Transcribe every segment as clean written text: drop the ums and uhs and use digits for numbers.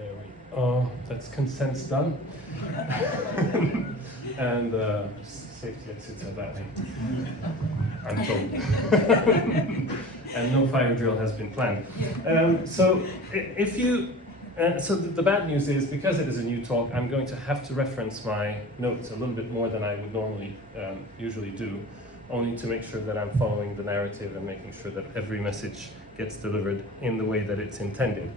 There we are. That's consent's done. And safety exits are that way. I'm told. And no fire drill has been planned. So if you, so the bad news is, because it is a new talk, I'm going to have to reference my notes a little bit more than I would normally usually do, only to make sure that I'm following the narrative and making sure that every message gets delivered in the way that it's intended.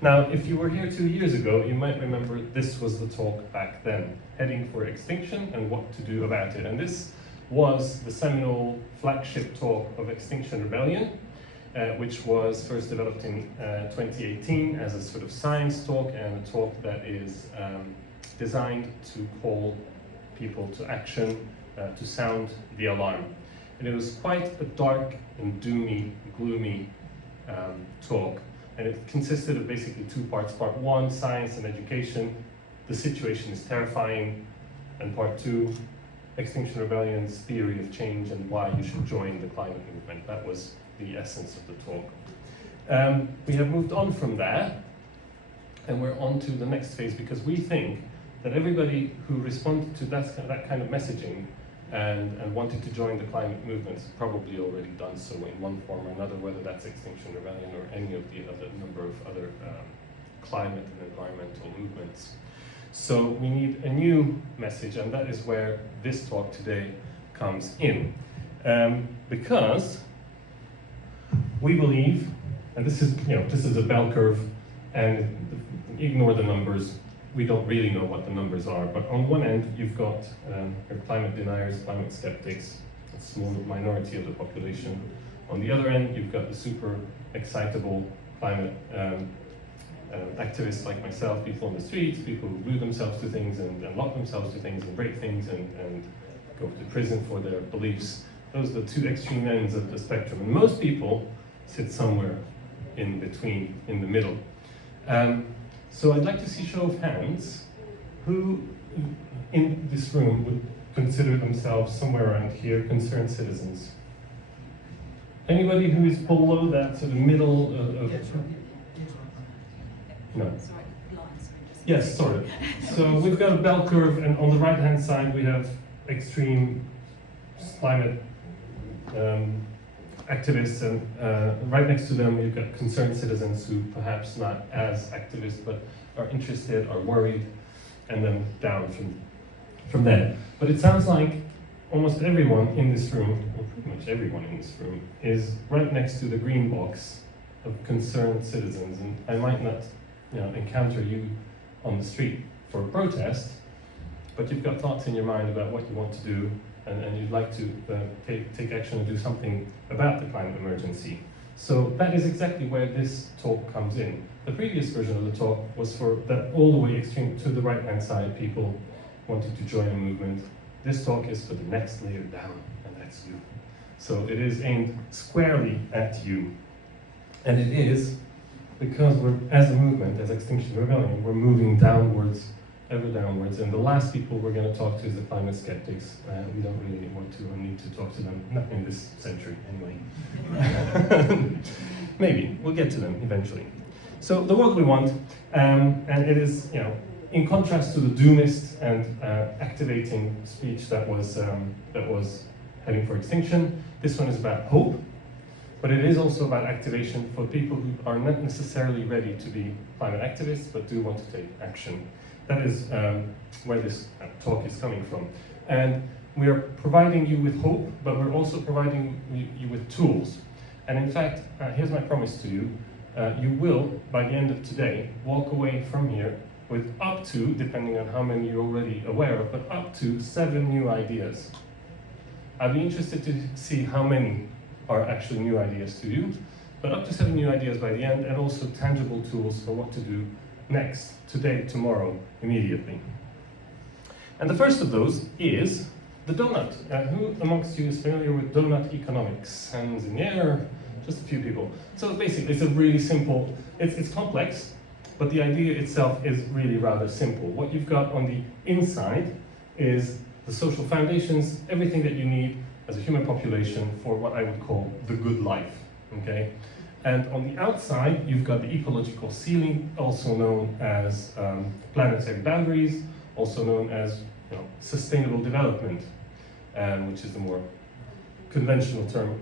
Now, if you were here 2 years ago, you might remember this was the talk back then, Heading for Extinction and What to Do About It. And this was the seminal flagship talk of Extinction Rebellion, which was first developed in 2018 as a sort of science talk, and a talk that is designed to call people to action, to sound the alarm. And it was quite a dark and doomy, gloomy talk. And it consisted of basically two parts. Part one, science and education. The situation is terrifying. And part two, Extinction Rebellion's theory of change and why you should join the climate movement. That was the essence of the talk. We have moved on from there, and we're on to the next phase, because we think that everybody who responded to that kind of messaging and wanted to join the climate movement has probably already done so in one form or another, whether that's Extinction Rebellion or any of the other number of other climate and environmental movements. So we need a new message, and that is where this talk today comes in. Because we believe, and this is a bell curve, and ignore the numbers. We don't really know what the numbers are, but on one end you've got your climate deniers, climate skeptics, a small minority of the population. On the other end you've got the super excitable climate activists like myself, people on the streets, people who glue themselves to things and lock themselves to things and break things and go to prison for their beliefs. Those are the two extreme ends of the spectrum, and most people sit somewhere in between, in the middle. So I'd like to see show of hands who in this room would consider themselves somewhere around here concerned citizens. Anybody who is below that sort of middle of... No. Yes, sorry. So we've got a bell curve, and on the right-hand side we have extreme climate activists, and right next to them you've got concerned citizens who perhaps not as activists but are interested, are worried, and then down from there. But it sounds like almost everyone in this room, or pretty much everyone in this room, is right next to the green box of concerned citizens. And I might not encounter you on the street for a protest, but you've got thoughts in your mind about what you want to do, and you'd like to take action and do something about the climate emergency. So that is exactly where this talk comes in. The previous version of the talk was for that all the way extreme to the right-hand side people wanting to join a movement. This talk is for the next layer down, and that's you. So it is aimed squarely at you. And it is because we're, as a movement, as Extinction Rebellion, we're moving downwards, ever downwards, and the last people we're going to talk to is the climate skeptics. We don't really want to or need to talk to them, not in this century anyway. Maybe, we'll get to them eventually. So the world we want, and it is, in contrast to the doomist and activating speech that was heading for extinction, this one is about hope, but it is also about activation for people who are not necessarily ready to be climate activists, but do want to take action. That is where this talk is coming from. And we are providing you with hope, but we're also providing you with tools. And in fact, here's my promise to you. You will, by the end of today, walk away from here with up to, depending on how many you're already aware of, but up to 7 new ideas. I'd be interested to see how many are actually new ideas to you, but up to 7 new ideas by the end, and also tangible tools for what to do next, today, tomorrow, immediately. And the first of those is the donut. Who amongst you is familiar with donut economics? Hands in the air, just a few people. So basically it's a really simple, it's complex, but the idea itself is really rather simple. What you've got on the inside is the social foundations, everything that you need as a human population for what I would call the good life, okay? And on the outside, you've got the ecological ceiling, also known as planetary boundaries, also known as sustainable development, which is the more conventional term.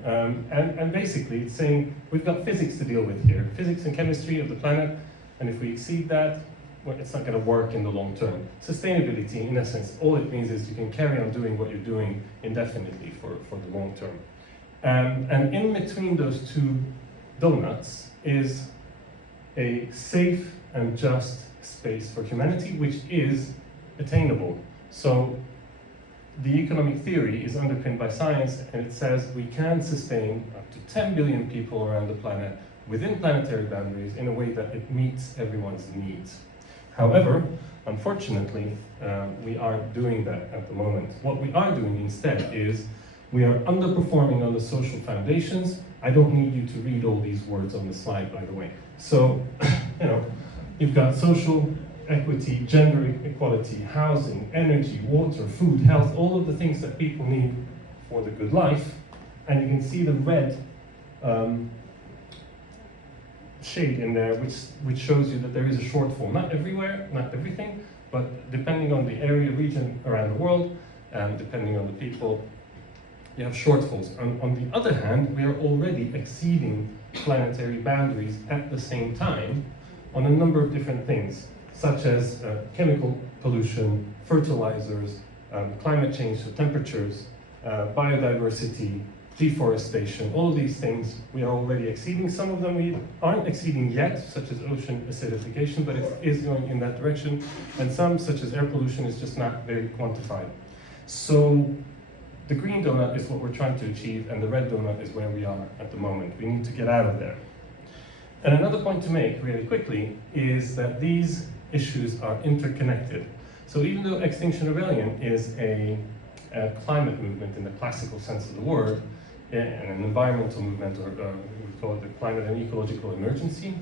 And basically, it's saying we've got physics to deal with here, physics and chemistry of the planet, and if we exceed that, well, it's not going to work in the long term. Sustainability, in essence, all it means is you can carry on doing what you're doing indefinitely for the long term. And in between those two donuts is a safe and just space for humanity, which is attainable. So the economic theory is underpinned by science, and it says we can sustain up to 10 billion people around the planet within planetary boundaries in a way that it meets everyone's needs. However, unfortunately, we aren't doing that at the moment. What we are doing instead is we are underperforming on the social foundations. I don't need you to read all these words on the slide, by the way. So, you've got social equity, gender equality, housing, energy, water, food, health, all of the things that people need for the good life. And you can see the red shade in there, which shows you that there is a shortfall. Not everywhere, not everything, but depending on the area, region around the world, and depending on the people, you have shortfalls. On the other hand, we are already exceeding planetary boundaries at the same time on a number of different things, such as chemical pollution, fertilizers, climate change, so temperatures, biodiversity, deforestation, all of these things we are already exceeding. Some of them we aren't exceeding yet, such as ocean acidification, but it is going in that direction. And some, such as air pollution, is just not very quantified. So the green donut is what we're trying to achieve, and the red donut is where we are at the moment. We need to get out of there. And another point to make really quickly is that these issues are interconnected. So even though Extinction Rebellion is a climate movement in the classical sense of the word, and an environmental movement, or we call it the climate and ecological emergency.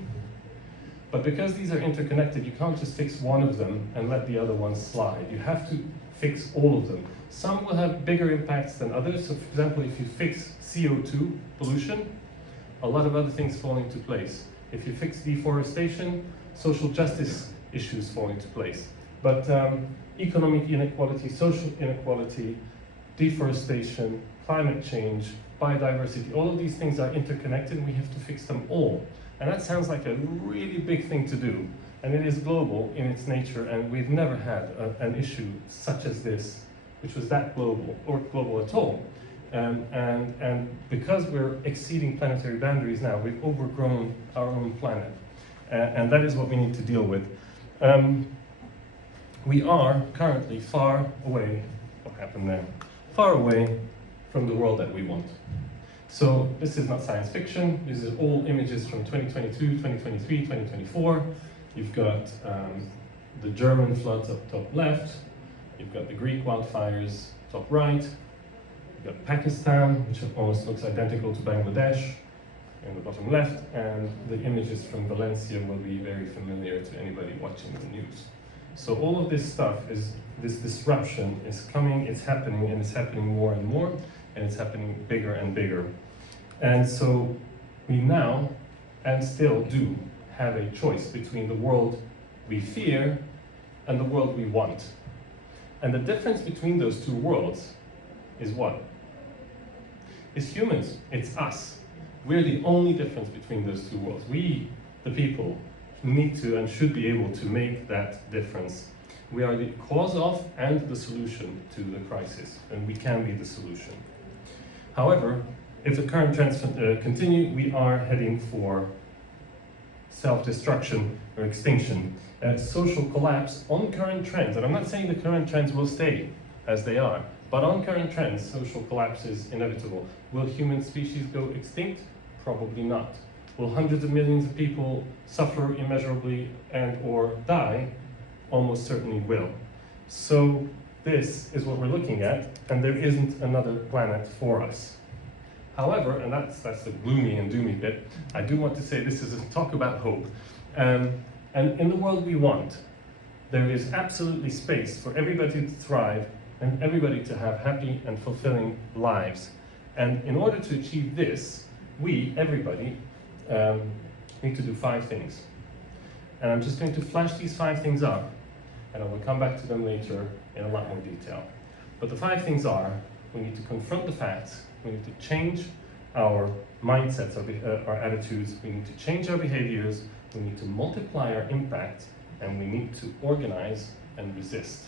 But because these are interconnected, you can't just fix one of them and let the other ones slide. You have to fix all of them. Some will have bigger impacts than others. So for example, if you fix CO2 pollution, a lot of other things fall into place. If you fix deforestation, social justice issues fall into place. But economic inequality, social inequality, deforestation, climate change, biodiversity, all of these things are interconnected, and we have to fix them all. And that sounds like a really big thing to do, and it is global in its nature, and we've never had an issue such as this, which was that global, or global at all. And because we're exceeding planetary boundaries now, we've overgrown our own planet, and that is what we need to deal with. We are currently far away, what happened there? Far away from the world that we want. So this is not science fiction, this is all images from 2022, 2023, 2024. You've got the German floods up top left, you've got the Greek wildfires top right, you've got Pakistan, which almost looks identical to Bangladesh, in the bottom left, and the images from Valencia will be very familiar to anybody watching the news. So all of this stuff is, this disruption is coming, it's happening, and it's happening more and more, and it's happening bigger and bigger. And so we now, and still do, have a choice between the world we fear and the world we want. And the difference between those two worlds is what? It's humans, it's us. We're the only difference between those two worlds. We, the people, need to and should be able to make that difference. We are the cause of and the solution to the crisis, and we can be the solution. However, if the current trends continue, we are heading for self-destruction or extinction. Social collapse on current trends, and I'm not saying the current trends will stay as they are, but on current trends, social collapse is inevitable. Will human species go extinct? Probably not. Will hundreds of millions of people suffer immeasurably and or die? Almost certainly will. So this is what we're looking at, and there isn't another planet for us. However, and that's the gloomy and doomy bit, I do want to say this is a talk about hope. And in the world we want, there is absolutely space for everybody to thrive and everybody to have happy and fulfilling lives. And in order to achieve this, we, everybody, we need to do 5 things. And I'm just going to flash these 5 things up, and I will come back to them later in a lot more detail. But the 5 things are, we need to confront the facts, we need to change our mindsets, our attitudes, we need to change our behaviors, we need to multiply our impact, and we need to organize and resist.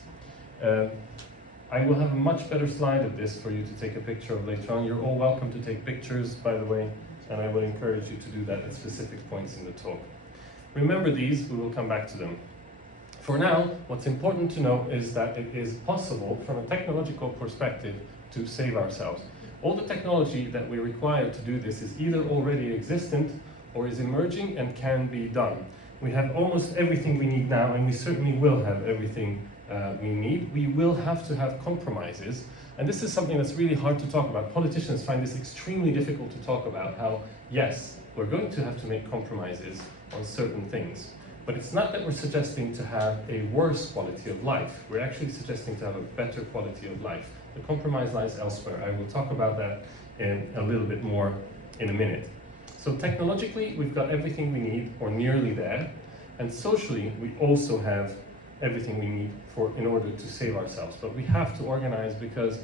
I will have a much better slide of this for you to take a picture of later on. You're all welcome to take pictures, by the way, and I would encourage you to do that at specific points in the talk. Remember these, we will come back to them. For now, what's important to know is that it is possible from a technological perspective to save ourselves. All the technology that we require to do this is either already existent or is emerging and can be done. We have almost everything we need now, and we certainly will have everything we need. We will have to have compromises, and this is something that's really hard to talk about. Politicians find this extremely difficult to talk about, how, yes, we're going to have to make compromises on certain things. But it's not that we're suggesting to have a worse quality of life. We're actually suggesting to have a better quality of life. The compromise lies elsewhere. I will talk about that in a little bit more in a minute. So technologically, we've got everything we need, or nearly there. And socially, we also have everything we need in order to save ourselves. But we have to organize, because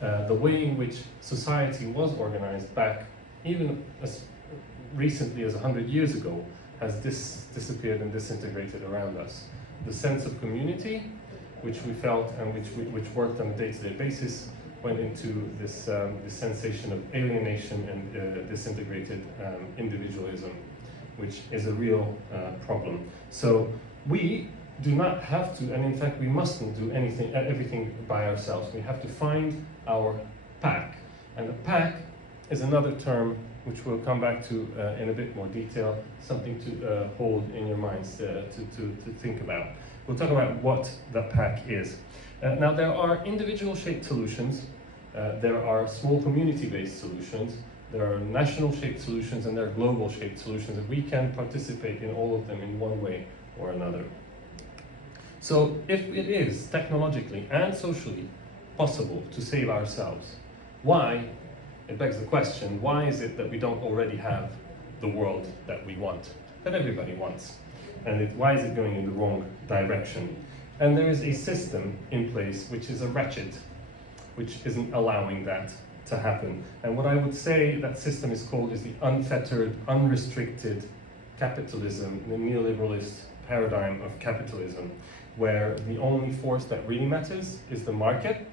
the way in which society was organized back even as recently as 100 years ago has disappeared and disintegrated around us. The sense of community, which we felt and which worked on a day-to-day basis, went into this sensation of alienation and disintegrated individualism, which is a real problem. So we do not have to, and in fact we mustn't do everything by ourselves. We have to find our pack. And the pack is another term which we'll come back to in a bit more detail, something to hold in your minds to think about. We'll talk about what the pack is. Now there are individual shaped solutions, there are small community-based solutions, there are national shaped solutions, and there are global shaped solutions, and we can participate in all of them in one way or another. So if it is technologically and socially possible to save ourselves, why? It begs the question, why is it that we don't already have the world that we want, that everybody wants? And why is it going in the wrong direction? And there is a system in place which is a ratchet, which isn't allowing that to happen. And what I would say that system is called is the unfettered, unrestricted capitalism, the neoliberalist paradigm of capitalism, where the only force that really matters is the market,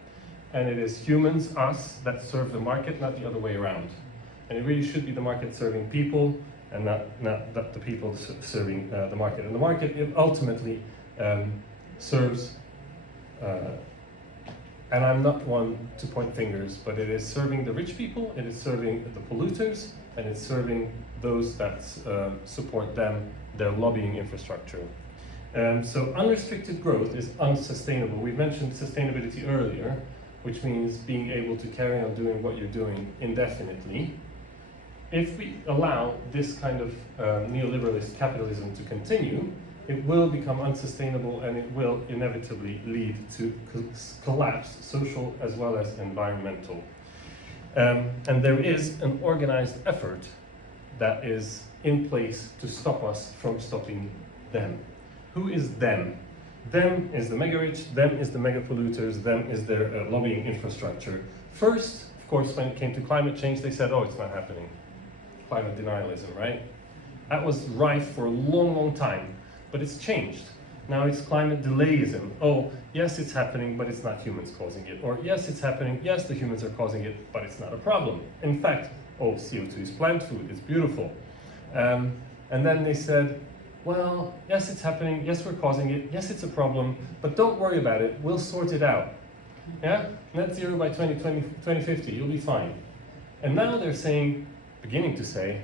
and it is humans, us, that serve the market, not the other way around. And it really should be the market serving people, and not the people serving the market. And the market, it ultimately serves, and I'm not one to point fingers, but it is serving the rich people, it is serving the polluters, and it's serving those that support them, their lobbying infrastructure. So unrestricted growth is unsustainable. We mentioned sustainability earlier, which means being able to carry on doing what you're doing indefinitely. If we allow this kind of neoliberalist capitalism to continue, it will become unsustainable, and it will inevitably lead to collapse, social as well as environmental. And there is an organized effort that is in place to stop us from stopping them. Who is them? Them is the mega rich, them is the mega polluters, them is their lobbying infrastructure. First, of course, when it came to climate change, they said, oh, it's not happening. Climate denialism, right? That was rife for a long, long time, but it's changed. Now it's climate delayism. Oh, yes, it's happening, but it's not humans causing it. Or yes, it's happening, yes, the humans are causing it, but it's not a problem. In fact, oh, CO2 is plant food, it's beautiful. And then they said, well, yes, it's happening, yes, we're causing it, yes, it's a problem, but don't worry about it, we'll sort it out. Yeah? Net zero by 2050, you'll be fine. And now they're saying, beginning to say,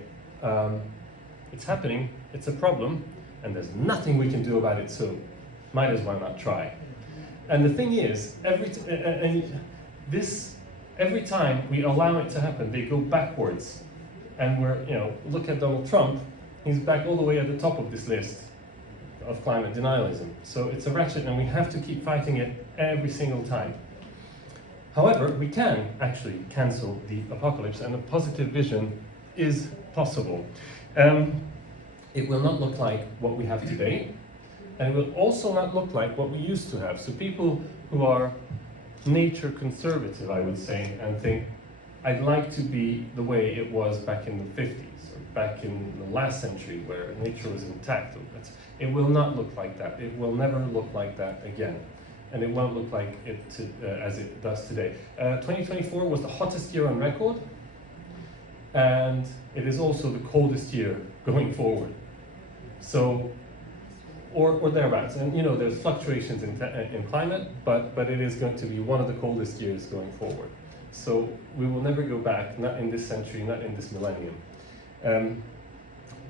it's happening, it's a problem, and there's nothing we can do about it, so might as well not try. And the thing is, every time we allow it to happen, they go backwards. And look at Donald Trump, he's back all the way at the top of this list of climate denialism. So it's a ratchet, and we have to keep fighting it every single time. However, we can actually cancel the apocalypse, and a positive vision is possible. It will not look like what we have today, and it will also not look like what we used to have. So people who are nature conservative, I would say, and think, I'd like to be the way it was back in the 50s, or back in the last century where nature was intact. It will not look like that. It will never look like that again. And it won't look like it as it does today. 2024 was the hottest year on record, and it is also the coldest year going forward. So, or thereabouts. And you know, there's fluctuations in climate, but it is going to be one of the coldest years going forward. So we will never go back, not in this century, not in this millennium.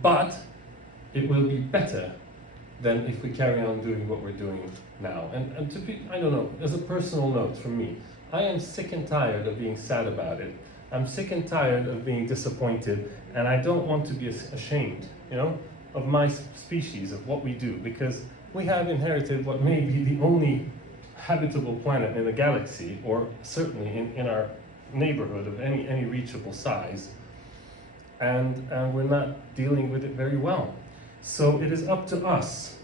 But it will be better than if we carry on doing what we're doing now. And to be, I don't know, as a personal note from me, I am sick and tired of being sad about it. I'm sick and tired of being disappointed, and I don't want to be ashamed, you know, of my species, of what we do, because we have inherited what may be the only habitable planet in the galaxy, or certainly in our neighborhood of any reachable size, and we're not dealing with it very well. So it is up to us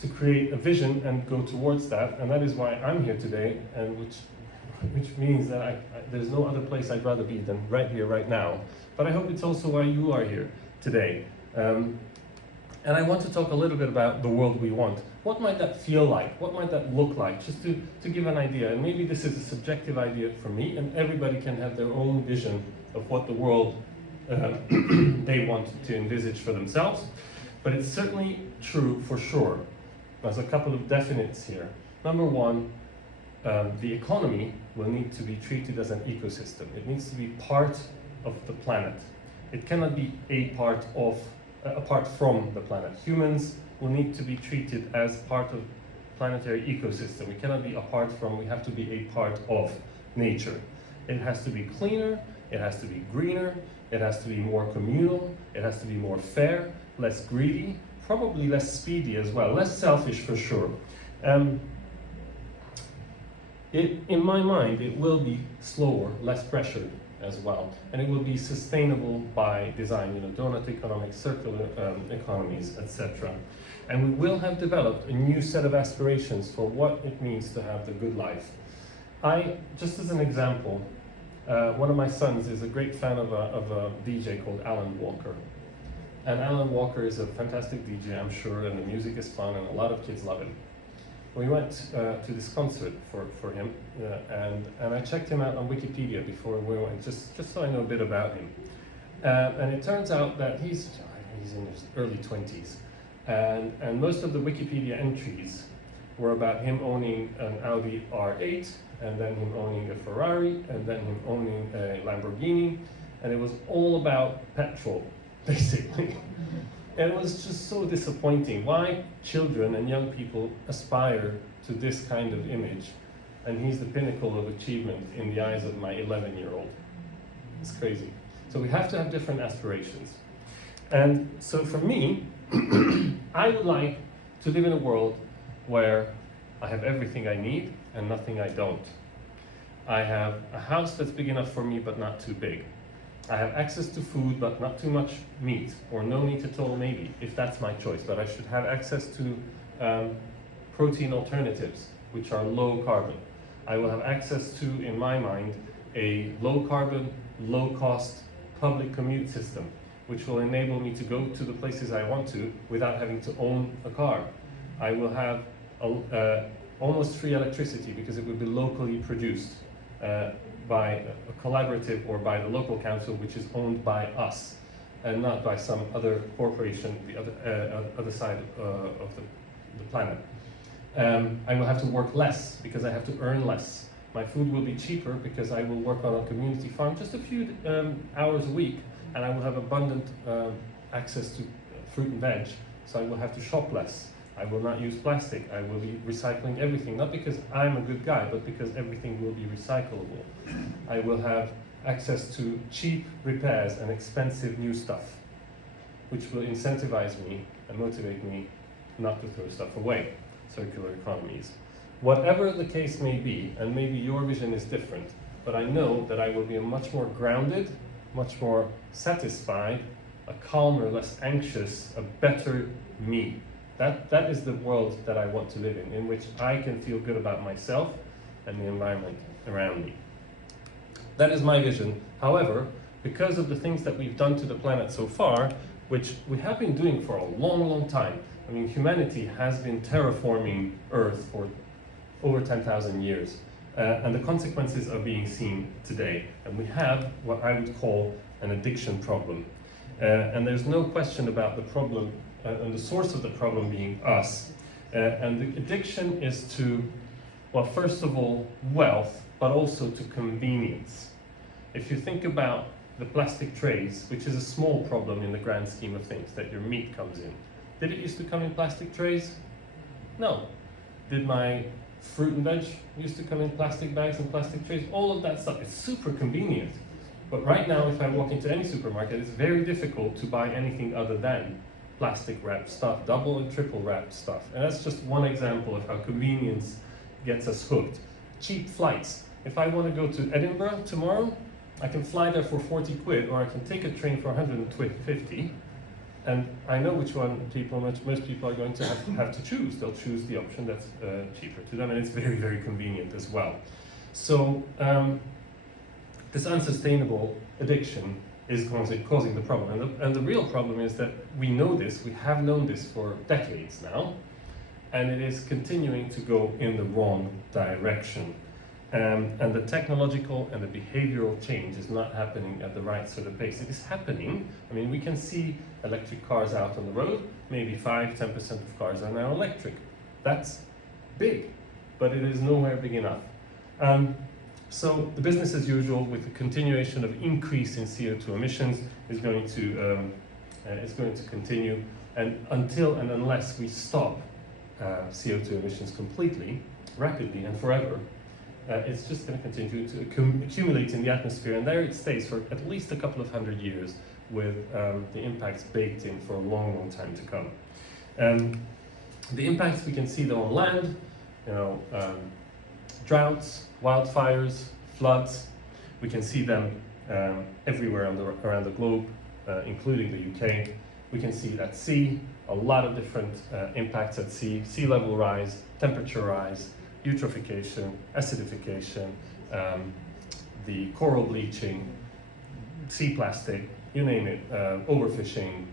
to create a vision and go towards that, and that is why I'm here today, and which means that there's no other place I'd rather be than right here, right now. But I hope it's also why you are here today. And I want to talk a little bit about the world we want. What might that feel like? What might that look like? Just to give an idea, and maybe this is a subjective idea for me, and everybody can have their own vision of what the world they want to envisage for themselves. But it's certainly true for sure. There's a couple of definites here. Number one, the economy will need to be treated as an ecosystem. It needs to be part of the planet. It cannot be apart from the planet. Humans will need to be treated as part of planetary ecosystem. We cannot be apart from, we have to be a part of nature. It has to be cleaner, it has to be greener, it has to be more communal, it has to be more fair, less greedy, probably less speedy as well, less selfish for sure. In my mind, it will be slower, less pressured as well, and it will be sustainable by design, you know, donut economics, circular economies, etc. And we will have developed a new set of aspirations for what it means to have the good life. Just as an example, one of my sons is a great fan of a DJ called Alan Walker. And Alan Walker is a fantastic DJ, I'm sure, and the music is fun, and a lot of kids love him. We went to this concert for him, and I checked him out on Wikipedia before we went, just so I know a bit about him. And it turns out that he's in his early 20s, and most of the Wikipedia entries were about him owning an Audi R8, and then him owning a Ferrari, and then him owning a Lamborghini, and it was all about petrol, basically. And it was just so disappointing. Why children and young people aspire to this kind of image, and he's the pinnacle of achievement in the eyes of my 11-year-old. It's crazy. So we have to have different aspirations. And so for me, I would like to live in a world where I have everything I need and nothing I don't. I have a house that's big enough for me but not too big. I have access to food, but not too much meat, or no meat at all maybe, if that's my choice. But I should have access to protein alternatives, which are low carbon. I will have access to, in my mind, a low carbon, low cost public commute system, which will enable me to go to the places I want to without having to own a car. I will have almost free electricity because it will be locally produced by a collaborative or by the local council, which is owned by us and not by some other corporation, the other side of the planet. I will have to work less because I have to earn less. My food will be cheaper because I will work on a community farm just a few hours a week, and I will have abundant access to fruit and veg, so I will have to shop less. I will not use plastic. I will be recycling everything, not because I'm a good guy, but because everything will be recyclable. I will have access to cheap repairs and expensive new stuff, which will incentivize me and motivate me not to throw stuff away. Circular economies. Whatever the case may be, and maybe your vision is different, but I know that I will be a much more grounded, much more satisfied, a calmer, less anxious, a better me. That is the world that I want to live in which I can feel good about myself and the environment around me. That is my vision. However, because of the things that we've done to the planet so far, which we have been doing for a long, long time. I mean, humanity has been terraforming Earth for over 10,000 years. And the consequences are being seen today. And we have what I would call an addiction problem. And there's no question about the problem and the source of the problem being us. And the addiction is to, well, first of all, wealth, but also to convenience. If you think about the plastic trays, which is a small problem in the grand scheme of things, that your meat comes in. Did it used to come in plastic trays? No. Did my fruit and veg used to come in plastic bags and plastic trays? All of that stuff is super convenient. But right now, if I walk into any supermarket, it's very difficult to buy anything other than plastic wrapped stuff, double and triple wrapped stuff. And that's just one example of how convenience gets us hooked. Cheap flights. If I want to go to Edinburgh tomorrow, I can fly there for 40 quid, or I can take a train for 150. And I know which one most people are going to have to choose. They'll choose the option that's cheaper to them, and it's very, very convenient as well. So this unsustainable addiction is causing the problem. And the real problem is that we know this, we have known this for decades now, and it is continuing to go in the wrong direction. And the technological and the behavioral change is not happening at the right sort of pace. It is happening. I mean, we can see electric cars out on the road. Maybe 5–10% of cars are now electric. That's big, but it is nowhere big enough. So the business as usual, with the continuation of increase in CO2 emissions, is going to continue. And until and unless we stop CO2 emissions completely, rapidly, and forever, it's just going to continue to accumulate in the atmosphere, and there it stays for at least a couple of 100 years, with the impacts baked in for a long, long time to come. The impacts we can see though on land, droughts, wildfires, floods. We can see them everywhere around the globe, including the UK. We can see it at sea, a lot of different impacts at sea: sea level rise, temperature rise, eutrophication, acidification, the coral bleaching, sea plastic, you name it, overfishing,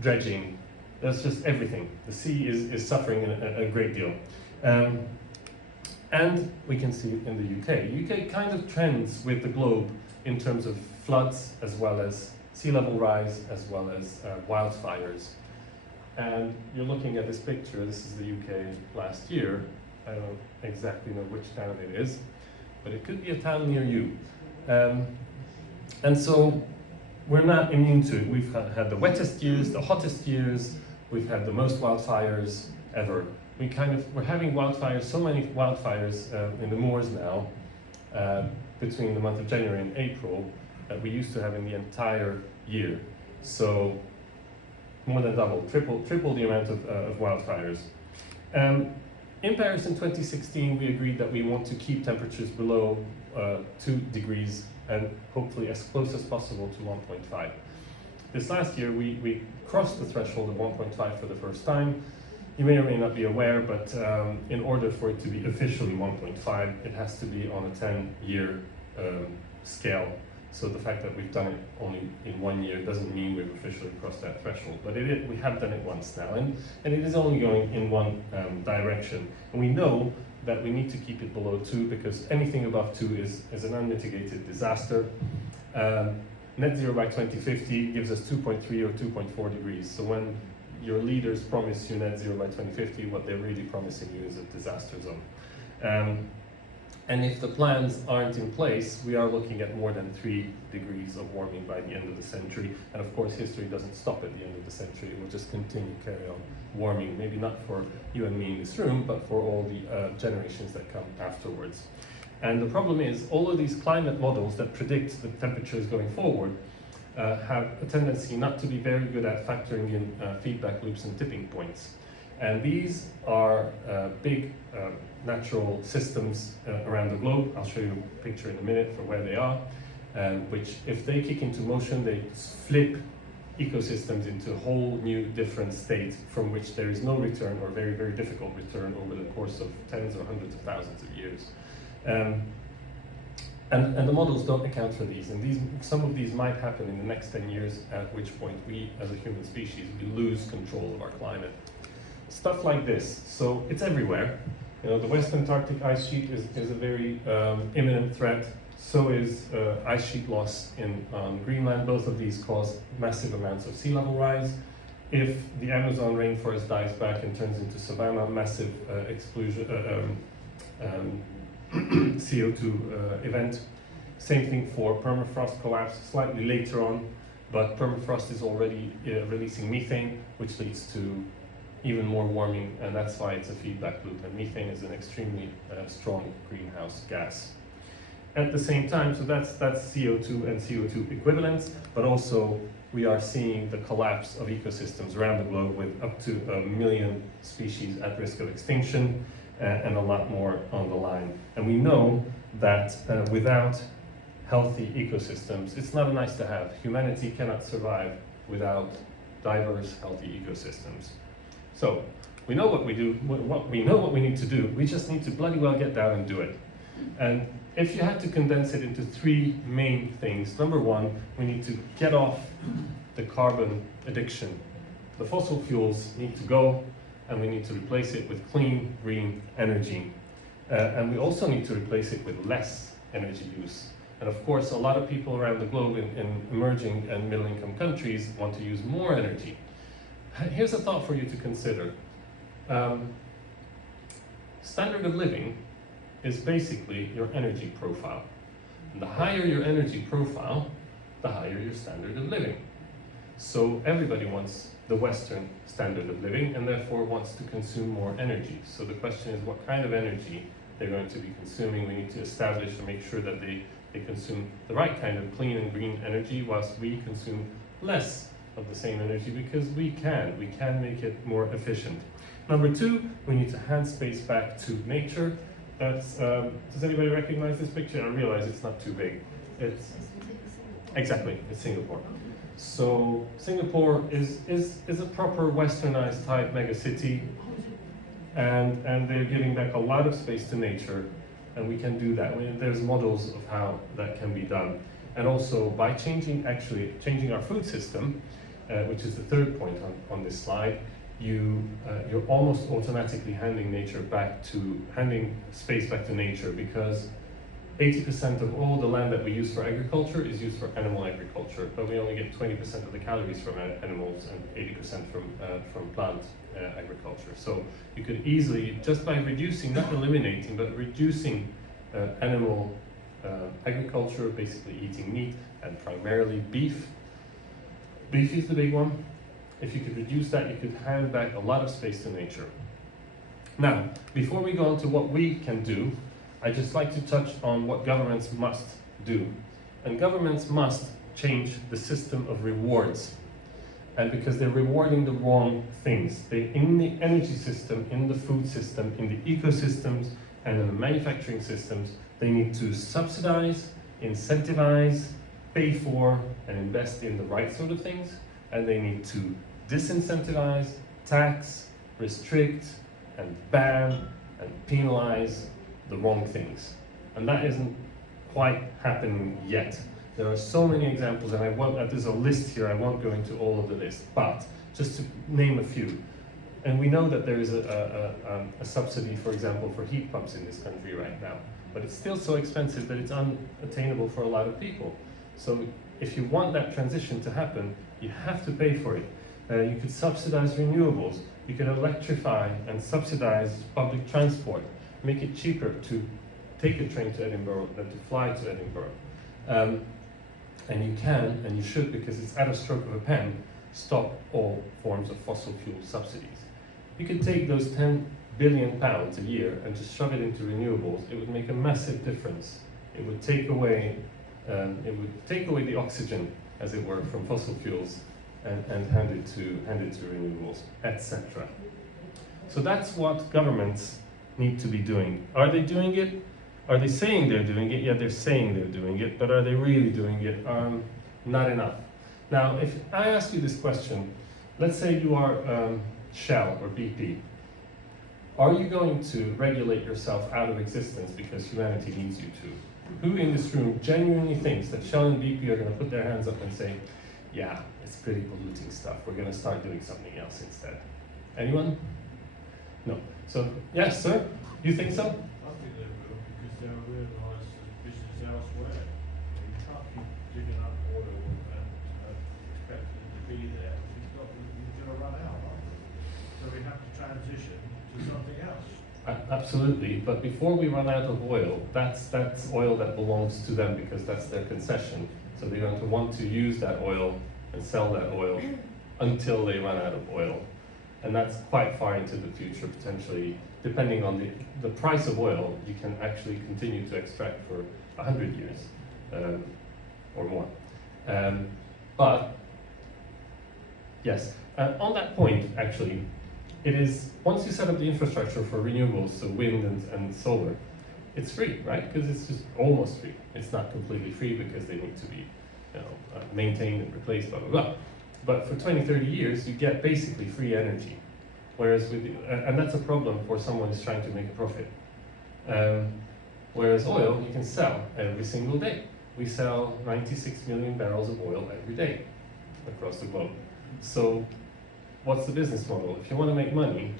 dredging. That's just everything. The sea is suffering a great deal. And we can see it in the UK. The UK kind of trends with the globe in terms of floods, as well as sea level rise, as well as wildfires. And you're looking at this picture. This is the UK last year. I don't exactly know which town it is, but it could be a town near you. And so we're not immune to it. We've had the wettest years, the hottest years. We've had the most wildfires ever. We're having wildfires, so many wildfires in the moors now, between the month of January and April, that we used to have in the entire year. So more than double, triple the amount of wildfires. In Paris in 2016, we agreed that we want to keep temperatures below 2 degrees and hopefully as close as possible to 1.5. This last year, we crossed the threshold of 1.5 for the first time. You may or may not be aware, but in order for it to be officially 1.5, it has to be on a 10-year scale. So the fact that we've done it only in 1 year doesn't mean we've officially crossed that threshold. But we have done it once now, and it is only going in one direction. And we know that we need to keep it below 2, because anything above 2 is an unmitigated disaster. Net zero by 2050 gives us 2.3 or 2.4 degrees. So when your leaders promise you net zero by 2050, what they're really promising you is a disaster zone. And if the plans aren't in place, we are looking at more than 3 degrees of warming by the end of the century. And of course, history doesn't stop at the end of the century. It will just continue to carry on warming, maybe not for you and me in this room, but for all the generations that come afterwards. And the problem is, all of these climate models that predict the temperatures going forward have a tendency not to be very good at factoring in feedback loops and tipping points. And these are big natural systems around the globe. I'll show you a picture in a minute for where they are, which if they kick into motion, they flip ecosystems into a whole new different state from which there is no return or very, very difficult return over the course of tens or hundreds of thousands of years. And the models don't account for these, and some of these might happen in the next 10 years, at which point we, as a human species, we lose control of our climate. Stuff like this, so it's everywhere. You know, the West Antarctic ice sheet is a very imminent threat. So is ice sheet loss in Greenland. Both of these cause massive amounts of sea level rise. If the Amazon rainforest dies back and turns into savanna, massive CO2 event. Same thing for permafrost collapse, slightly later on, but permafrost is already releasing methane, which leads to even more warming, and that's why it's a feedback loop, and methane is an extremely strong greenhouse gas. At the same time, so that's CO2 and CO2 equivalents, but also we are seeing the collapse of ecosystems around the globe with up to 1 million species at risk of extinction, and a lot more on the line. And we know that without healthy ecosystems, it's not a nice to have. Humanity cannot survive without diverse, healthy ecosystems. So we know what we do, we know what we need to do, we just need to bloody well get down and do it. And if you had to condense it into 3 main things, number 1, we need to get off the carbon addiction. The fossil fuels need to go, and we need to replace it with clean, green energy. And we also need to replace it with less energy use. And of course, a lot of people around the globe in emerging and middle-income countries want to use more energy. Here's a thought for you to consider. Standard of living is basically your energy profile. And the higher your energy profile, the higher your standard of living. So everybody wants the Western standard of living and therefore wants to consume more energy. So the question is what kind of energy they're going to be consuming. We need to establish and make sure that they consume the right kind of clean and green energy whilst we consume less of the same energy because we can make it more efficient. Number 2, we need to hand space back to nature. That's, does anybody recognize this picture? I realize it's not too big. It's Singapore. So Singapore is a proper westernized type mega city, and they're giving back a lot of space to nature, and we can do that. There's models of how that can be done. And also by changing our food system, which is the 3rd point on this slide, you're almost automatically handing space back to nature, because 80% of all the land that we use for agriculture is used for animal agriculture, but we only get 20% of the calories from animals and 80% from plant agriculture. So you could easily, just by reducing, not eliminating, but reducing animal agriculture, basically eating meat and primarily beef. Beef is the big one. If you could reduce that, you could hand back a lot of space to nature. Now, before we go on to what we can do, I'd just like to touch on what governments must do. And governments must change the system of rewards. And because they're rewarding the wrong things. In the energy system, in the food system, in the ecosystems, and in the manufacturing systems, they need to subsidize, incentivize, pay for, and invest in the right sort of things. And they need to disincentivize, tax, restrict, and ban, and penalize the wrong things. And that isn't quite happening yet. There are so many examples, and there's a list here, I won't go into all of the list, but just to name a few. And we know that there is a subsidy, for example, for heat pumps in this country right now, but it's still so expensive that it's unattainable for a lot of people. So if you want that transition to happen, you have to pay for it. You could subsidize renewables, you could electrify and subsidize public transport, make it cheaper to take a train to Edinburgh than to fly to Edinburgh. And you can, and you should, because it's at a stroke of a pen, stop all forms of fossil fuel subsidies. You could take those £10 billion a year and just shove it into renewables. It would make a massive difference. It would take away the oxygen, as it were, from fossil fuels and hand it to renewables, etc. So that's what governments need to be doing. Are they doing it? Are they saying they're doing it? Yeah, they're saying they're doing it, but are they really doing it? Not enough. Now, if I ask you this question, let's say you are Shell or BP. Are you going to regulate yourself out of existence because humanity needs you to? Who in this room genuinely thinks that Shell and BP are going to put their hands up and say, yeah, it's pretty polluting stuff, we're going to start doing something else instead? Anyone? No. So, yes, sir? You think so? I think they will, because they'll realise there's business elsewhere. You can't keep digging up oil and expecting it to be there. You're going to run out, aren't we? So we have to transition to something else. Absolutely, but before we run out of oil, that's oil that belongs to them because that's their concession. So they're going to want to use that oil and sell that oil until they run out of oil. And that's quite far into the future, potentially. Depending on the price of oil, you can actually continue to extract for 100 years or more. But, yes, on that point, actually, it is, once you set up the infrastructure for renewables, so wind and solar, it's free, right? Because it's just almost free. It's not completely free because they need to be maintained and replaced, blah, blah, blah. But for 20, 30 years, you get basically free energy. Whereas and that's a problem for someone who's trying to make a profit. Whereas oil, you can sell every single day. We sell 96 million barrels of oil every day across the globe. So what's the business model? If you want to make money,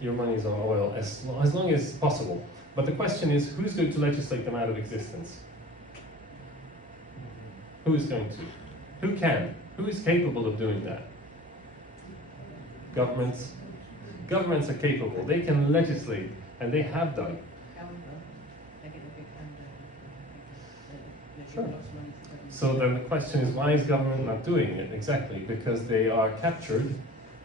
your money is on oil as long as possible. But the question is, who's going to legislate them out of existence? Who is going to? Who can? Who is capable of doing that? Governments. Governments are capable. They can legislate, and they have done. Sure. So then the question is, why is government not doing it? Exactly, because they are captured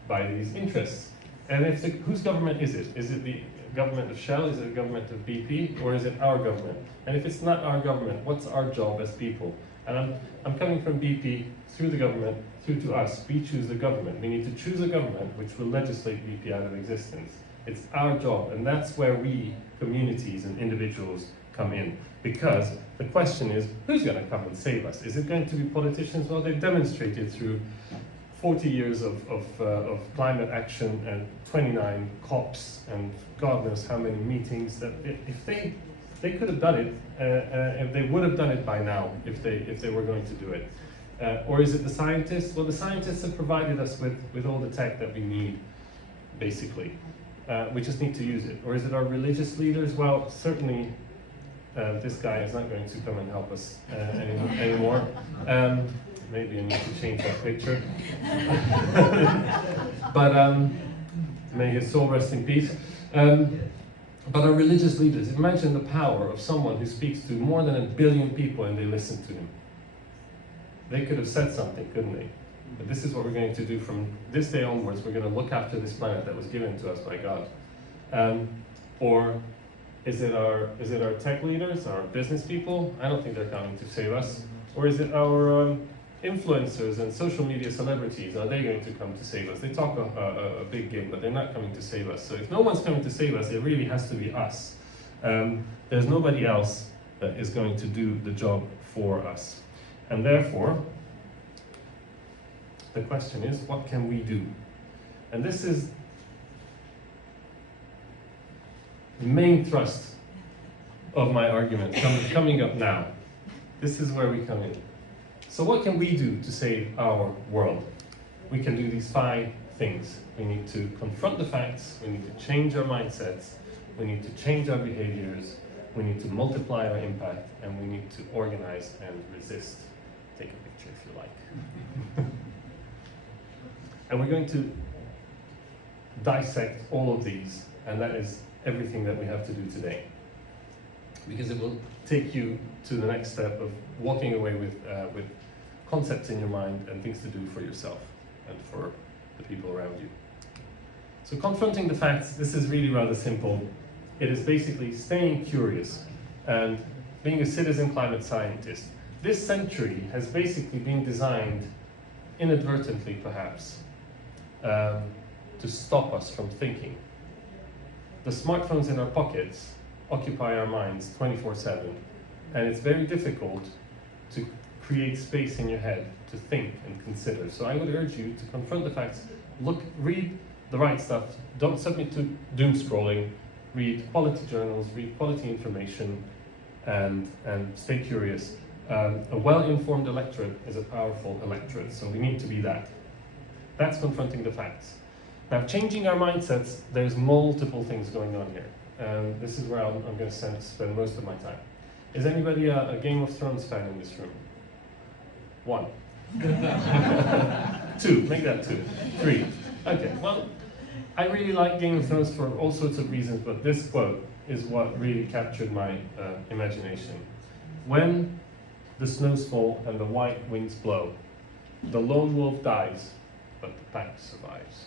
by these interests. And whose government is it? Is it the government of Shell? Is it the government of BP? Or is it our government? And if it's not our government, what's our job as people? And I'm coming from BP through the government, through to us. We choose the government. We need to choose a government which will legislate BP out of existence. It's our job, and that's where we, communities and individuals, come in. Because the question is, who's going to come and save us? Is it going to be politicians? Well, they've demonstrated through 40 years of climate action and 29 COPs and God knows how many meetings that if they could have done it, if they would have done it by now if they were going to do it. Or is it the scientists? Well, the scientists have provided us with all the tech that we need, basically. We just need to use it. Or is it our religious leaders? Well, certainly this guy is not going to come and help us anymore. Maybe I need to change that picture. But may his soul rest in peace. But our religious leaders, imagine the power of someone who speaks to more than 1 billion people and they listen to him. They could have said something, couldn't they? But this is what we're going to do from this day onwards. We're going to look after this planet that was given to us by God. Or is it our tech leaders, our business people? I don't think they're coming to save us. Or is it our influencers and social media celebrities? Are they going to come to save us? They talk a big game, but they're not coming to save us. So if no one's coming to save us, it really has to be us. There's nobody else that is going to do the job for us. And therefore, the question is, what can we do? And this is the main thrust of my argument coming up now. This is where we come in. So what can we do to save our world? We can do these 5 things. We need to confront the facts, we need to change our mindsets, we need to change our behaviors, we need to multiply our impact, and we need to organize and resist. Take a picture if you like. And we're going to dissect all of these, and that is everything that we have to do today. Because it will take you to the next step of walking away with concepts in your mind and things to do for yourself and for the people around you. So confronting the facts, this is really rather simple. It is basically staying curious and being a citizen climate scientist. This century has basically been designed, inadvertently perhaps, to stop us from thinking. The smartphones in our pockets occupy our minds 24/7, and it's very difficult to create space in your head to think and consider. So I would urge you to confront the facts, read the right stuff, don't submit to doom scrolling, read quality journals, read quality information, and stay curious. A well-informed electorate is a powerful electorate, so we need to be that. That's confronting the facts. Now, changing our mindsets, there's multiple things going on here. This is where I'm going to spend most of my time. Is anybody a Game of Thrones fan in this room? 1. 2, make that 2. 3. Okay, well, I really like Game of Thrones for all sorts of reasons, but this quote is what really captured my imagination. When the snows fall and the white winds blow, the lone wolf dies, but the pack survives.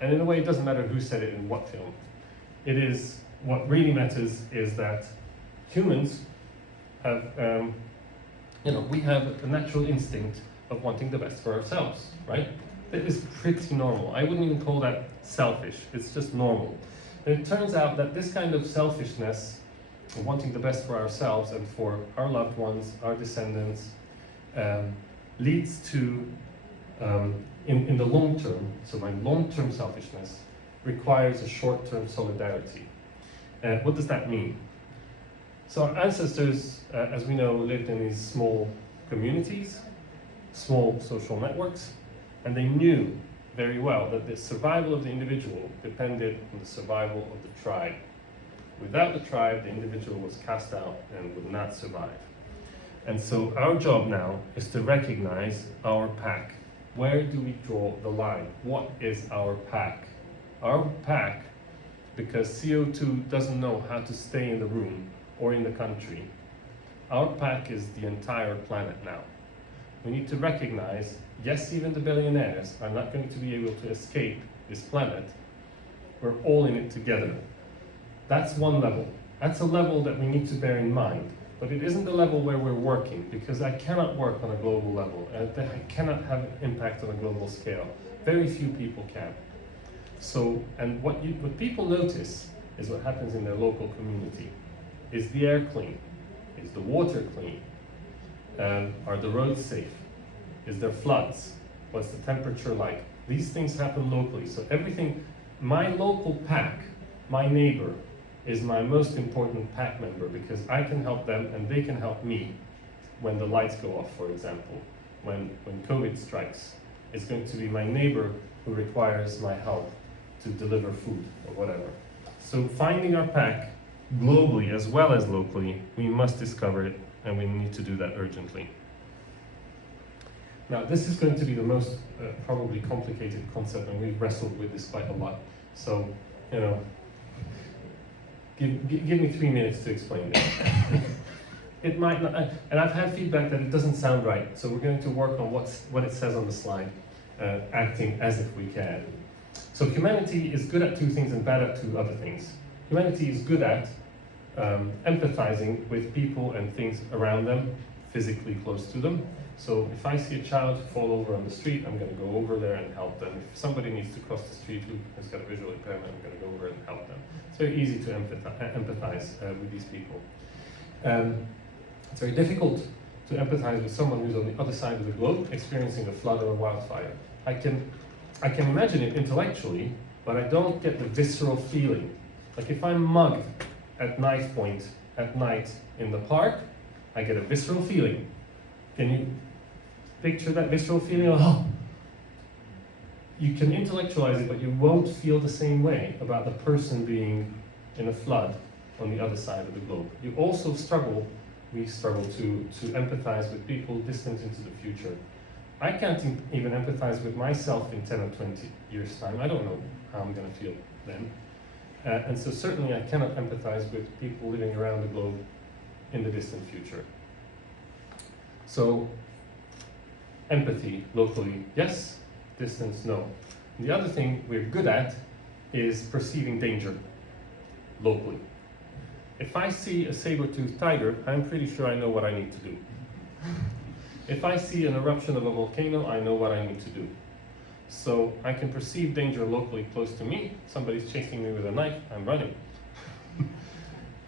And in a way, it doesn't matter who said it in what film. It is, what really matters is that humans have, we have a natural instinct of wanting the best for ourselves, right? It is pretty normal. I wouldn't even call that selfish, it's just normal. And it turns out that this kind of selfishness, wanting the best for ourselves and for our loved ones, our descendants, leads to, in the long term, so my long-term selfishness requires a short-term solidarity. What does that mean? So our ancestors, as we know, lived in these small communities, small social networks, and they knew very well that the survival of the individual depended on the survival of the tribe. Without the tribe, the individual was cast out and would not survive. And so our job now is to recognize our pack. Where do we draw the line? What is our pack? Our pack, because CO2 doesn't know how to stay in the room or in the country, our pack is the entire planet now. We need to recognize, yes, even the billionaires are not going to be able to escape this planet. We're all in it together. That's one level. That's a level that we need to bear in mind. But it isn't the level where we're working, because I cannot work on a global level. I cannot have an impact on a global scale. Very few people can. So, and what people notice is what happens in their local community. Is the air clean? Is the water clean? Are the roads safe? Is there floods? What's the temperature like? These things happen locally. So everything, my local pack, my neighbor, is my most important pack member, because I can help them and they can help me when the lights go off, for example. When COVID strikes, it's going to be my neighbor who requires my help to deliver food or whatever. So finding our pack globally as well as locally, we must discover it, and we need to do that urgently. Now, this is going to be the most probably complicated concept, and we've wrestled with this quite a lot. So, give me 3 minutes to explain this. It might not, and I've had feedback that it doesn't sound right, so we're going to work on what it says on the slide, acting as if we can. So humanity is good at 2 things and bad at 2 other things. Humanity is good at empathizing with people and things around them, physically close to them. So if I see a child fall over on the street, I'm going to go over there and help them. If somebody needs to cross the street who has got a visual impairment, I'm going to go over and help them. It's very easy to empathize with these people. It's very difficult to empathize with someone who's on the other side of the globe experiencing a flood or a wildfire. I can imagine it intellectually, but I don't get the visceral feeling. Like if I'm mugged at knife point at night in the park, I get a visceral feeling. Can you picture that visceral feeling of, oh? You can intellectualize it, but you won't feel the same way about the person being in a flood on the other side of the globe. We struggle to empathize with people distant into the future. I can't even empathize with myself in 10 or 20 years' time. I don't know how I'm going to feel then. And so certainly I cannot empathize with people living around the globe in the distant future. So, empathy locally, yes. Distance, no. And the other thing we're good at is perceiving danger locally. If I see a saber-toothed tiger, I'm pretty sure I know what I need to do. If I see an eruption of a volcano, I know what I need to do. So I can perceive danger locally close to me. Somebody's chasing me with a knife, I'm running.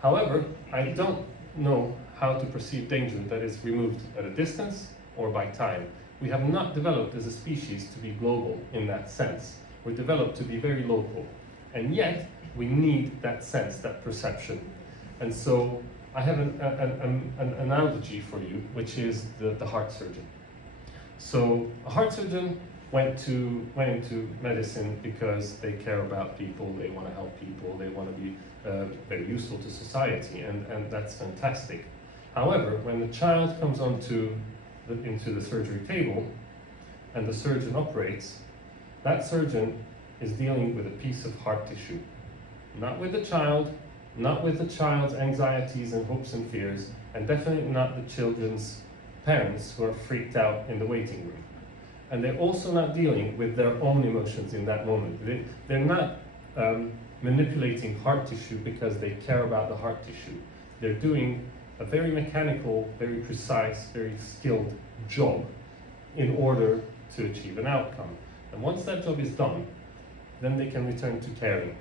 However, I don't know how to perceive danger that is removed at a distance or by time. We have not developed as a species to be global in that sense. We're developed to be very local. And yet, we need that sense, that perception. And so, I have an analogy for you, which is the heart surgeon. So, a heart surgeon went into medicine because they care about people, they want to help people, they want to be very useful to society, and that's fantastic. However, when the child comes into the surgery table and the surgeon operates, that surgeon is dealing with a piece of heart tissue. Not with the child, not with the child's anxieties and hopes and fears, and definitely not the children's parents who are freaked out in the waiting room. And they're also not dealing with their own emotions in that moment. They're not manipulating heart tissue because they care about the heart tissue. They're doing a very mechanical, very precise, very skilled job in order to achieve an outcome. And once that job is done, then they can return to caring.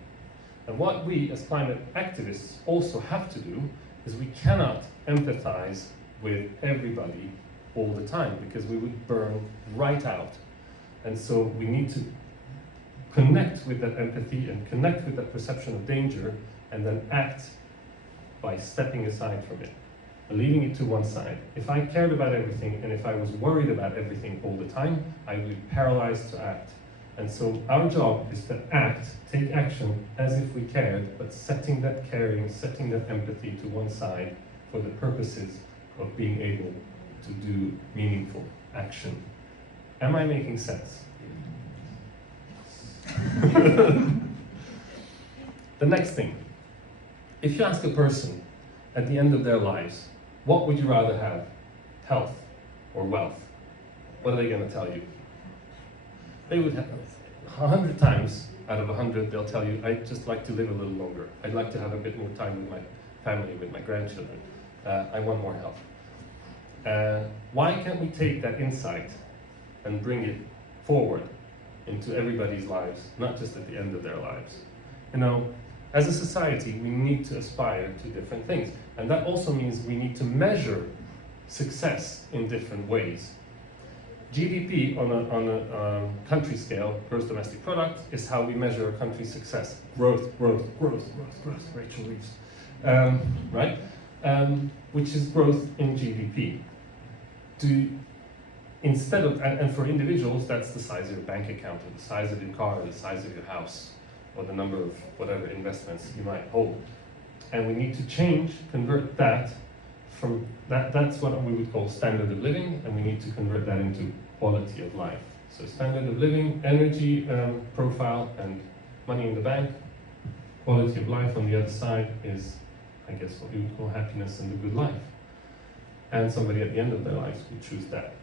And what we as climate activists also have to do is we cannot empathize with everybody all the time because we would burn right out. And so we need to connect with that empathy and connect with that perception of danger and then act by stepping aside from it, leaving it to one side. If I cared about everything and if I was worried about everything all the time, I would be paralyzed to act. And so our job is to act, take action as if we cared, but setting that caring, setting that empathy to one side for the purposes of being able to do meaningful action. Am I making sense? The next thing, if you ask a person at the end of their lives, what would you rather have, health or wealth? What are they going to tell you? They would have 100 times out of 100, they'll tell you, I'd just like to live a little longer. I'd like to have a bit more time with my family, with my grandchildren. I want more health. Why can't we take that insight and bring it forward into everybody's lives, not just at the end of their lives? You know, as a society, we need to aspire to different things. And that also means we need to measure success in different ways. GDP on a country scale, gross domestic product, is how we measure a country's success. Growth, Rachel Reeves. Right? Which is growth in GDP. Instead of, and for individuals, that's the size of your bank account, or the size of your car, or the size of your house, or the number of whatever investments you might hold. And we need to change, convert that from, that's what we would call standard of living, and we need to convert that into quality of life. So standard of living, energy profile, and money in the bank. Quality of life on the other side is, I guess, what we would call happiness and a good life. And somebody at the end of their lives would choose that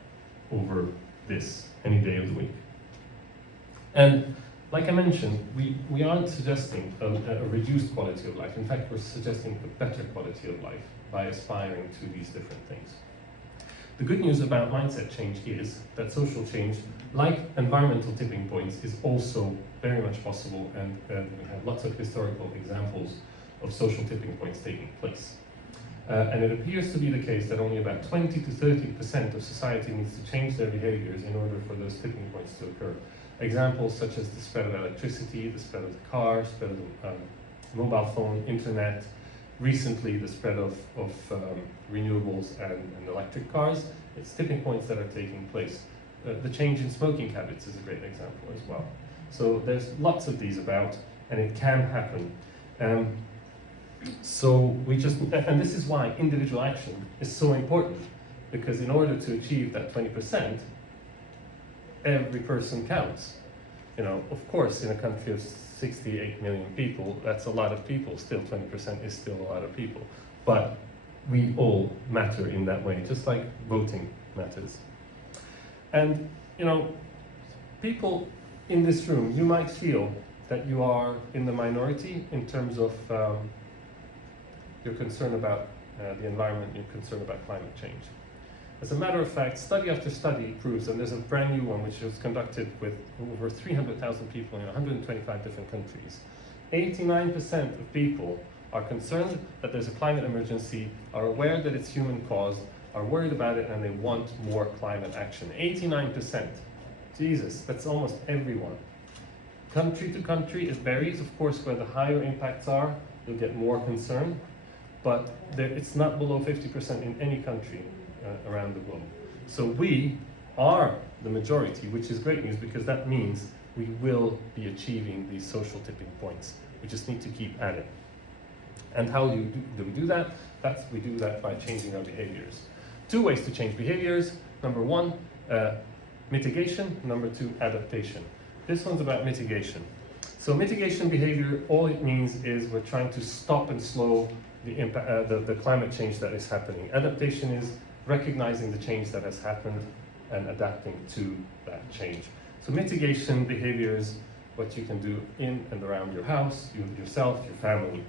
over this any day of the week. And like I mentioned, we aren't suggesting a reduced quality of life. In fact, we're suggesting a better quality of life by aspiring to these different things. The good news about mindset change is that social change, like environmental tipping points, is also very much possible, and we have lots of historical examples of social tipping points taking place. And it appears to be the case that only about 20 to 30% of society needs to change their behaviors in order for those tipping points to occur. Examples such as the spread of electricity, the spread of the car, spread of the mobile phone, internet, recently the spread of renewables and electric cars. It's tipping points that are taking place. The change in smoking habits is a great example as well. So there's lots of these about, and it can happen. So we just, and this is why individual action is so important, because in order to achieve that 20%, every person counts. You know, of course, in a country of 68 million people, that's a lot of people. Still, 20% is still a lot of people. But we all matter in that way, just like voting matters. And, you know, people in this room, you might feel that you are in the minority in terms of your concern about the environment, your concern about climate change. As a matter of fact, study after study proves, and there's a brand new one which was conducted with over 300,000 people in 125 different countries, 89% of people are concerned that there's a climate emergency, are aware that it's human caused, are worried about it, and they want more climate action. 89%. Jesus, that's almost everyone. Country to country, it varies. Of course, where the higher impacts are, you'll get more concern, but it's not below 50% in any country around the globe. So we are the majority, which is great news because that means we will be achieving these social tipping points. We just need to keep at it. And how do we do that? We do that by changing our behaviors. 2 ways to change behaviors. Number 1, mitigation. Number 2, adaptation. This one's about mitigation. So mitigation behavior, all it means is we're trying to stop and slow the impact, the climate change that is happening. Adaptation is recognizing the change that has happened and adapting to that change. So mitigation behaviors, what you can do in and around your house, yourself, your family,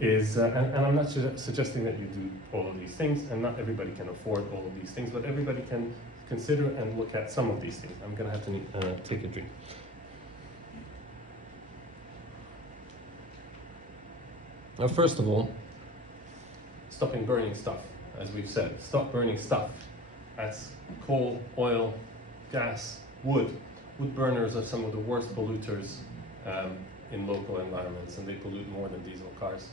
is, and I'm not suggesting that you do all of these things, and not everybody can afford all of these things, but everybody can consider and look at some of these things. I'm gonna have to take a drink. Now, first of all, stopping burning stuff, as we've said. Stop burning stuff. That's coal, oil, gas, wood. Wood burners are some of the worst polluters in local environments, and they pollute more than diesel cars.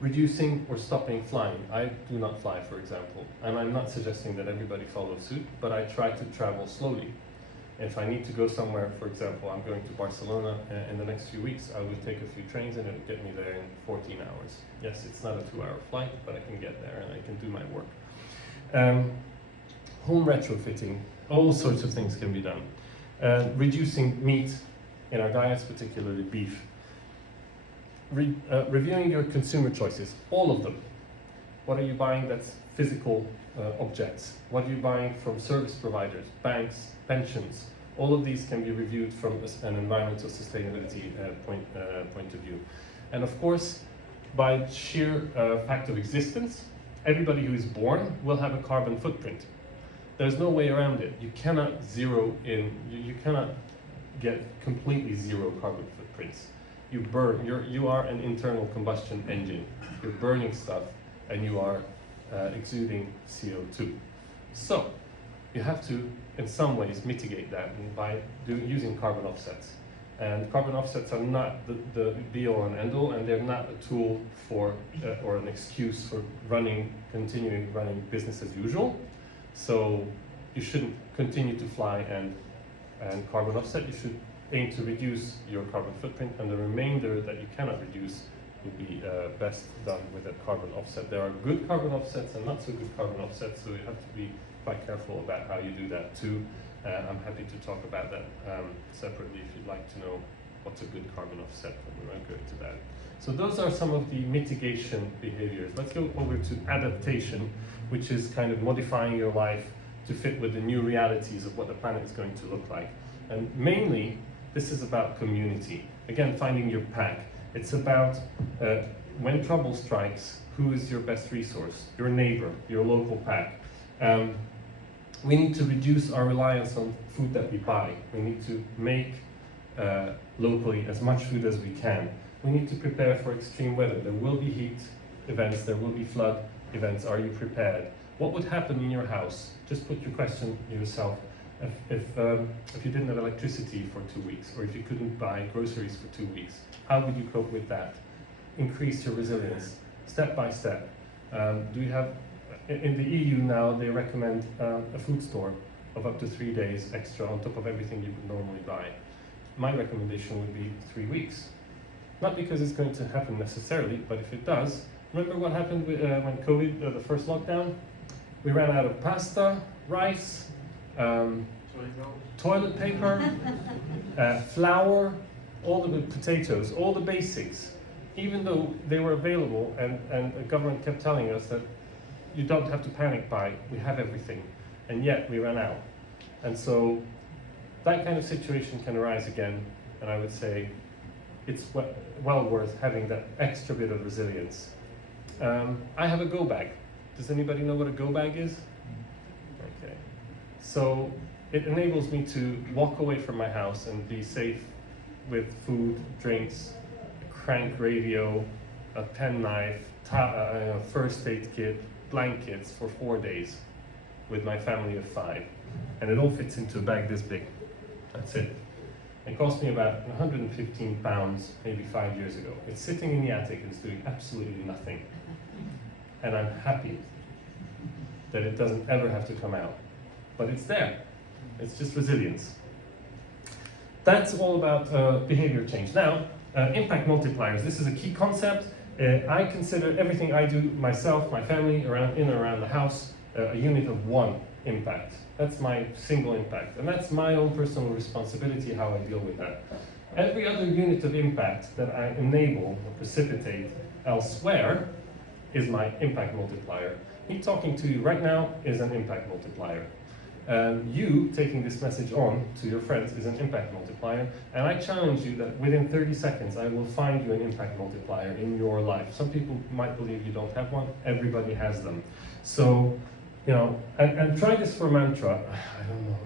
Reducing or stopping flying. I do not fly, for example, and I'm not suggesting that everybody follow suit, but I try to travel slowly. If I need to go somewhere, for example, I'm going to Barcelona in the next few weeks, I will take a few trains and it'll get me there in 14 hours. Yes, it's not a 2-hour flight, but I can get there and I can do my work. Home retrofitting, all sorts of things can be done. Reducing meat in our diets, particularly beef. Reviewing your consumer choices, all of them. What are you buying that's physical objects? What are you buying from service providers, banks, pensions? All of these can be reviewed from an environmental sustainability point of view. And of course, by sheer fact of existence, everybody who is born will have a carbon footprint. There's no way around it. You cannot zero in, you cannot get completely zero carbon footprints. You burn, you are an internal combustion engine. You're burning stuff and you are exuding CO2. So you have to, in some ways, mitigate that by using carbon offsets. And carbon offsets are not the be-all and end-all, and they're not a tool for, or an excuse for continuing running business as usual. So you shouldn't continue to fly and carbon offset. You should aim to reduce your carbon footprint, and the remainder that you cannot reduce would be best done with a carbon offset. There are good carbon offsets and not so good carbon offsets, so you have to be quite careful about how you do that too. I'm happy to talk about that separately if you'd like to know what's a good carbon offset, but we won't go into that. So those are some of the mitigation behaviors. Let's go over to adaptation, which is kind of modifying your life to fit with the new realities of what the planet is going to look like. And mainly, this is about community. Again, finding your pack. It's about when trouble strikes, who is your best resource? Your neighbor, your local pack. We need to reduce our reliance on food that we buy. We need to make locally as much food as we can. We need to prepare for extreme weather. There will be heat events, there will be flood events. Are you prepared? What would happen in your house? Just put your question yourself. If you didn't have electricity for 2 weeks, or if you couldn't buy groceries for 2 weeks, how would you cope with that? Increase your resilience, step by step. Do you have, in the EU now, they recommend a food store of up to 3 days extra on top of everything you would normally buy. My recommendation would be 3 weeks. Not because it's going to happen necessarily, but if it does, remember what happened when COVID, the first lockdown? We ran out of pasta, rice, toilet paper, flour, all the potatoes, all the basics. Even though they were available and the government kept telling us that you don't have to panic buy, we have everything. And yet we ran out. And so that kind of situation can arise again, and I would say it's well worth having that extra bit of resilience. I have a go bag. Does anybody know what a go bag is? Okay. So it enables me to walk away from my house and be safe with food, drinks, crank radio, a penknife, first aid kit, blankets for 4 days with my family of 5. And it all fits into a bag this big. That's it. It cost me about £115 maybe 5 years ago. It's sitting in the attic and it's doing absolutely nothing. And I'm happy that it doesn't ever have to come out. But it's there. It's just resilience. That's all about behavior change. Now, impact multipliers. This is a key concept. I consider everything I do myself, my family, in and around the house, a unit of 1 impact. That's my single impact. And that's my own personal responsibility how I deal with that. Every other unit of impact that I enable or precipitate elsewhere is my impact multiplier. Me talking to you right now is an impact multiplier. You taking this message on to your friends is an impact multiplier, and I challenge you that within 30 seconds I will find you an impact multiplier in your life. Some people might believe you don't have one, everybody has them. So, you know, and try this for a mantra. I don't know,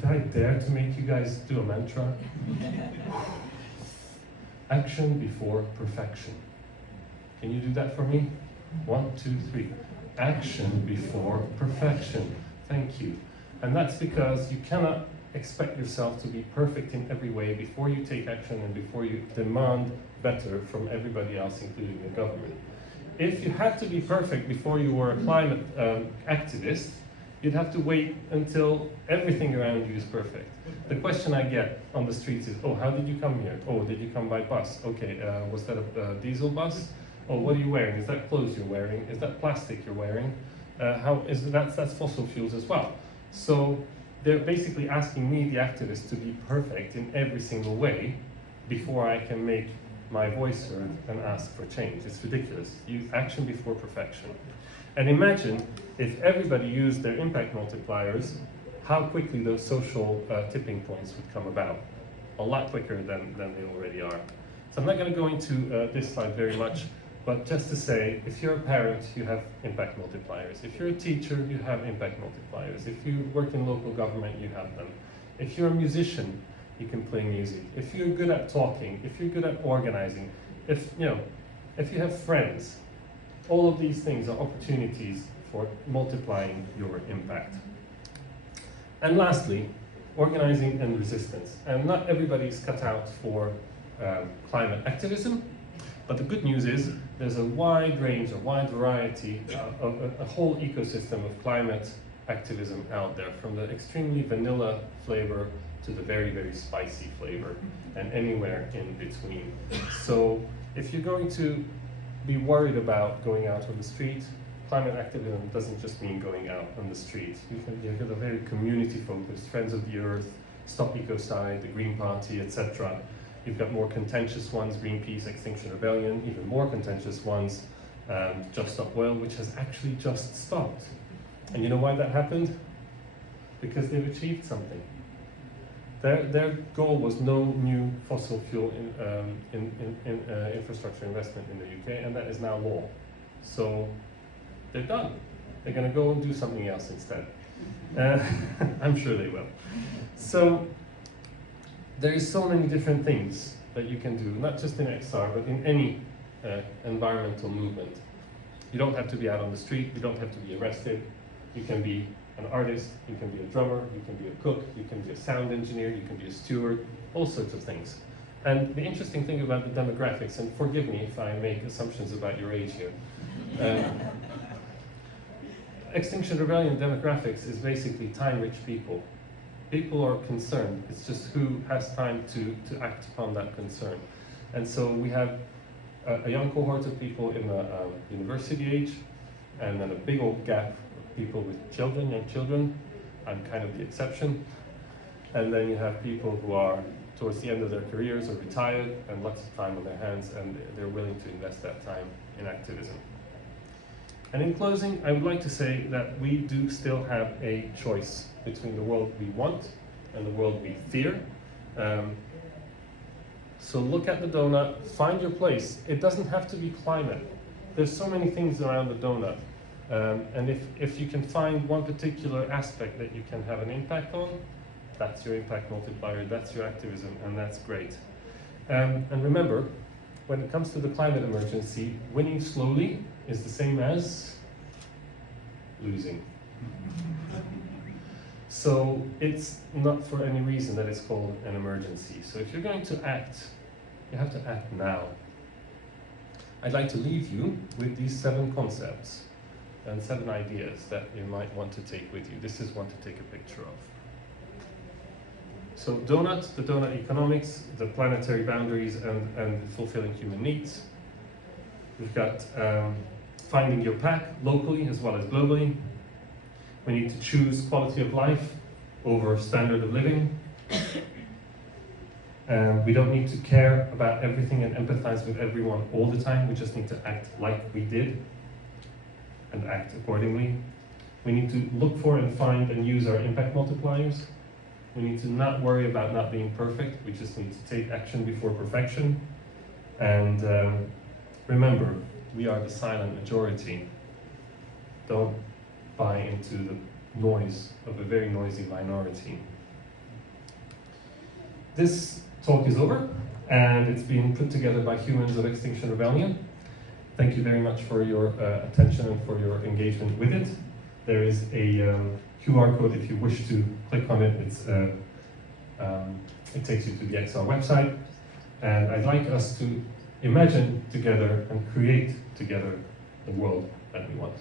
can I dare to make you guys do a mantra? Action before perfection. Can you do that for me? 1, 2, 3. Action before perfection. Thank you. And that's because you cannot expect yourself to be perfect in every way before you take action and before you demand better from everybody else, including the government. If you had to be perfect before you were a climate activist, you'd have to wait until everything around you is perfect. The question I get on the streets is, oh, how did you come here? Oh, did you come by bus? Okay, was that a diesel bus? Oh, what are you wearing? Is that clothes you're wearing? Is that plastic you're wearing? That's fossil fuels as well. So they're basically asking me, the activist, to be perfect in every single way before I can make my voice heard and ask for change. It's ridiculous. Use action before perfection. And imagine if everybody used their impact multipliers, how quickly those social tipping points would come about. A lot quicker than they already are. So I'm not going to go into this slide very much, but just to say, if you're a parent, you have impact multipliers. If you're a teacher, you have impact multipliers. If you work in local government, you have them. If you're a musician, you can play music. If you're good at talking, if you're good at organizing, if you have friends, all of these things are opportunities for multiplying your impact. And lastly, organizing and resistance. And not everybody is cut out for climate activism, but the good news is there's a wide range, a wide variety, a whole ecosystem of climate activism out there, from the extremely vanilla flavor to the very, very spicy flavor, and anywhere in between. So if you're going to be worried about going out on the street, climate activism doesn't just mean going out on the street. You've got a very community-focused, Friends of the Earth, Stop Ecocide, the Green Party, etc. You've got more contentious ones, Greenpeace, Extinction Rebellion, even more contentious ones, Just Stop Oil, which has actually just stopped. And you know why that happened? Because they've achieved something. Their goal was no new fossil fuel infrastructure investment in the UK, and that is now law. So they're done. They're going to go and do something else instead. I'm sure they will. So there is so many different things that you can do, not just in XR, but in any environmental movement. You don't have to be out on the street. You don't have to be arrested. You can be an artist, you can be a drummer, you can be a cook, you can be a sound engineer, you can be a steward, all sorts of things. And the interesting thing about the demographics, and forgive me if I make assumptions about your age here, Extinction Rebellion demographics is basically time-rich people. People are concerned, it's just who has time to act upon that concern. And so we have a young cohort of people in the university age, and then a big old gap people with children, young children. I'm kind of the exception. And then you have people who are towards the end of their careers or retired and lots of time on their hands, and they're willing to invest that time in activism. And in closing, I would like to say that we do still have a choice between the world we want and the world we fear. So look at the donut, find your place. It doesn't have to be climate. There's so many things around the donut. And if you can find one particular aspect that you can have an impact on, that's your impact multiplier, that's your activism, and that's great. And remember, when it comes to the climate emergency, winning slowly is the same as losing. So it's not for any reason that it's called an emergency. So if you're going to act, you have to act now. I'd like to leave you with these 7 concepts and 7 ideas that you might want to take with you. This is one to take a picture of. So the donut economics, the planetary boundaries and fulfilling human needs. We've got finding your pack locally as well as globally. We need to choose quality of life over standard of living. We don't need to care about everything and empathize with everyone all the time. We just need to act like we did and act accordingly. We need to look for and find and use our impact multipliers. We need to not worry about not being perfect. We just need to take action before perfection. And remember, we are the silent majority. Don't buy into the noise of a very noisy minority. This talk is over, and it's been put together by Humans of Extinction Rebellion. Thank you very much for your attention and for your engagement with it. There is a QR code if you wish to click on it. It takes you to the XR website. And I'd like us to imagine together and create together the world that we want.